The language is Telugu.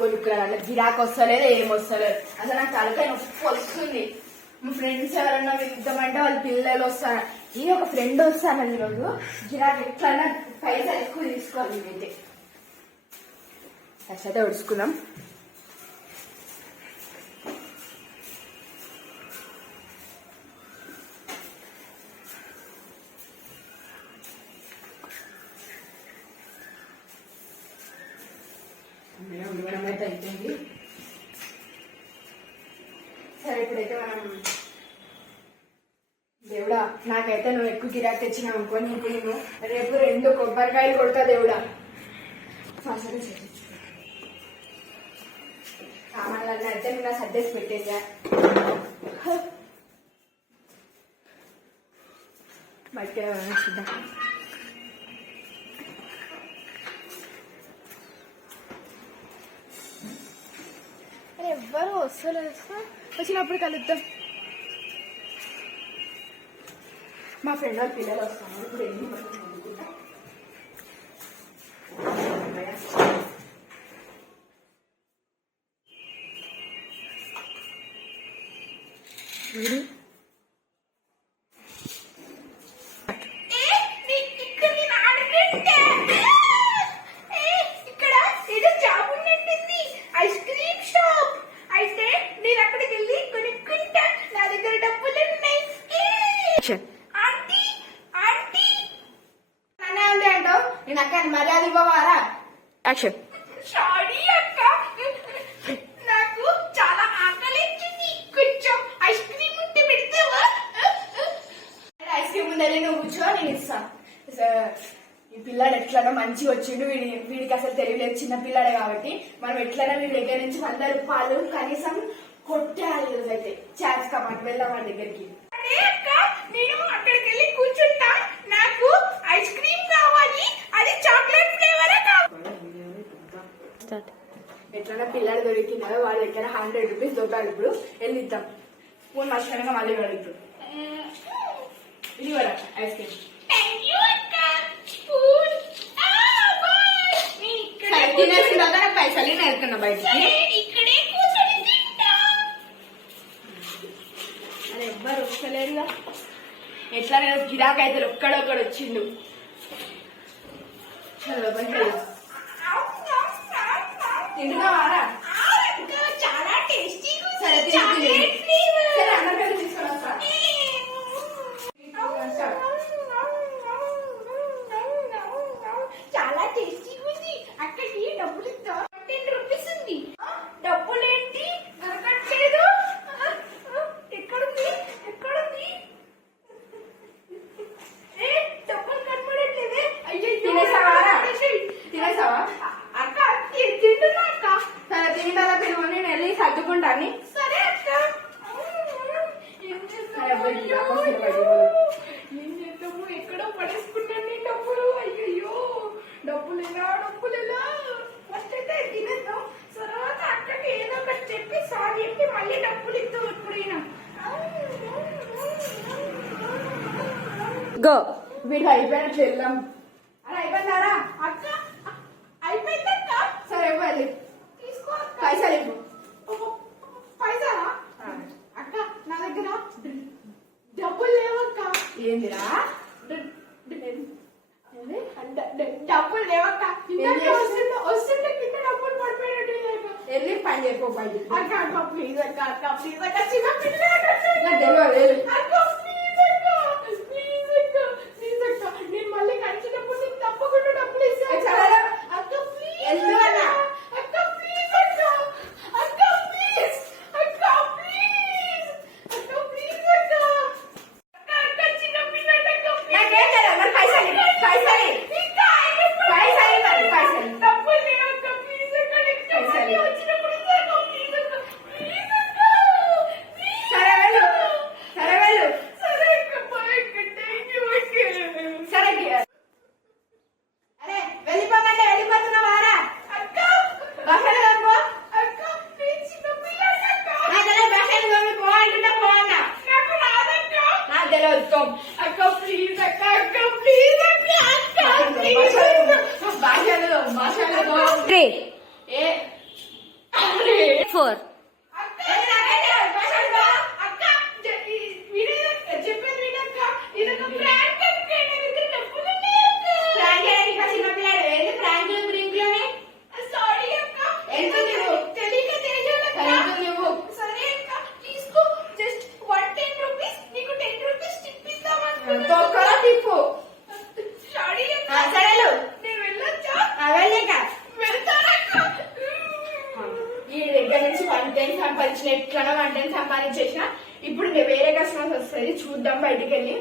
కొనుక్కున్నాను. అట్లా గిరాకు వస్తలేదు, ఏం వస్తలేదు. అసలు నాకు తలకాయ నొప్పి వస్తుంది. మా ఫ్రెండ్స్ ఎవరన్నా ఇద్దామంటే వాళ్ళ పిల్లలు వస్తారు. ఈ ఒక ఫ్రెండ్ వస్తానని ఈరోజు గిరాకు ఎట్లన్నా పైసలు ఎక్కువ తీసుకోవాలి. ఇదైతే ఫస్ట్ అయితే ఉడుచుకుందాం. ఉడకడం అయితే అయిపోయింది. సరే ఇప్పుడైతే మనం దేవుడా నాకైతే నువ్వు ఎక్కువ గిరాకు తెచ్చినావు అనుకో, నీకు నేను రేపు 2 కొబ్బరికాయలు కొడతా దేవుడా. సరే సామాన్లన్నీ అయితే నేను సర్దేసి పెట్టేసా. బయట చూద్దాం. ఎవ్వరు వస్తలేదు, వచ్చినప్పుడు కలుద్దాం. మా ఫ్రెండ్ వాళ్ళ పిల్లలు వస్తాను. ఇప్పుడు ఎన్ని అనుకుంటా నేను అక్క మర్యాద ఇవ్వవారా? యాక్షన్. సారీ అక్క, నాకు చాలా ఆకలించింది, కొంచెం ఐస్ క్రీమ్ ఉంటే పెడతావా? ఐస్ క్రీమ్ ఉందని నువ్వు కూర్చో, నేను ఇస్తాను. ఈ పిల్లాడు ఎట్లనో మంచిగా వచ్చిండు. వీడికి అసలు తెలియలేదు, చిన్న పిల్లాడే కాబట్టి మనం ఎట్లైనా వీడి దగ్గర నుంచి 100 రూపాయలు కనీసం కొట్టేయాలి. అయితే ఛాన్స్ కాబట్టి వెళ్దాం వాడి దగ్గరికి. నేను అక్కడికి వెళ్ళి కూర్చుంటా, నాకు ఐస్ క్రీమ్ కావాలి, అది చాక్లెట్ ఫ్లేవర్ కావాలి. ఎట్లా పిల్లాడు దొరికిందో వాడి దగ్గర 100 రూపీస్ దొరకాలి. ఇప్పుడు వెళ్ళిద్దాం. ఫోన్ మర్చిపోయినాక మళ్ళీ అడుగుతాడు. ఇది కూడా ఐస్ క్రీమ్. తినేసిన తర్వాత నాకు పైసలు నేర్చుకున్నా బయటికి. అది ఎవ్వరు వస్తలేరుగా. ఎట్లా నేను గిరాకీ అయితే ఒక్కడొక్కడు వచ్చిండు. తింటున్నావారా? చాలా టేస్టీ. సరే సరే అందరికీ తీసుకొని వస్తా. చాలా టేస్టీగా ఉంది. అక్కడికి డబ్బులు ఇస్తా. 10 రూపీస్ ఉంది. డబ్బులు ఏంటి దొరకట్లేదు? ఎక్కడుంది ఎక్కడుంది? డబ్బులు కనపడట్లేదే. అయ్యో తినేసావారా? తినేసావా అక్క? తింటున్నా అక్క. సరే తిని తర్వాత నేను వెళ్ళి సర్దుకుంటాను. సరే అక్క. ఏం చేస్తాము, ఎక్కడో పడేసుకున్నాను నేను డబ్బులు. అయ్యో డబ్బులు ఎలా ఫస్ట్ అయితే తినేద్దాం. తర్వాత అక్కడికి ఏదో ఒకటి చెప్పి సారీ చెప్పి మళ్ళీ డబ్బులు ఇద్దాం. ఎప్పుడైనా గో వీడికి అయిపోయినట్లు వెళ్దాం. అలా అయిపోయిందారా అక్క? అయిపోయింది అక్క. సరే ఇవ్వాలి, తీసుకో పైసలు ఇవ్వు. పైసలా అక్క? నా దగ్గర డబ్బులు లేవక్క. ఏందిరా డబ్బులు లేవక్క? వస్తుంటే కింద డబ్బులు పడిపోయినట్టు. వెళ్ళి పని చెప్పు బయట. అక్క అక్క ప్లీజ్ అక్క, అక్క ప్లీజ్ అక్క, చిన్న పిల్లలు నేను మళ్ళీ కలిసినప్పుడు నీకు తప్పకుండా డబ్బులు ఇస్తాను. అక్క ప్లీజ్ అక్క, ప్లీజ్ అక్క, అక్క ప్లీజ్ అక్క, ప్లీజ్ అక్క, ప్లీజ్ అక్క, అక్క చిన్న పిల్లలు అక్క. నాకేం తెలియదు మరి. పైసలు డబ్బులు లేవక్క. ప్లీజ్ అక్క, నెక్స్ట్ వచ్చినప్పుడు ప్లీజ్ అక్క, ప్లీజ్ అక్క. సరే వెళ్ళు, సరే వెళ్ళు. సరే అక్క, బాయ్ అక్క, థ్యాంక్ యూ అక్క. సరే అరే వెళ్ళిపోమంటే వెళ్ళిపోతున్నావారా? అక్క బస్సులు కనుకో. అక్క ప్లీజ్ చిన్న పిల్లలు అక్క. నాకలే బస్సులు కనుక పోవాలంటే పోవన్నా. నాకు రాదక్క. నాకు తెలియదు. అక్క ప్లీజ్ అక్క, అక్క ప్లీజ్ అక్క, అక్క భాషలు ఏ టేక్ 4. సంపాదించిన ఎట్లా 110 సంపాదించేసిన. ఇప్పుడు వేరే కస్టమర్స్ వస్తుంది, చూద్దాం బయటికి వెళ్ళి.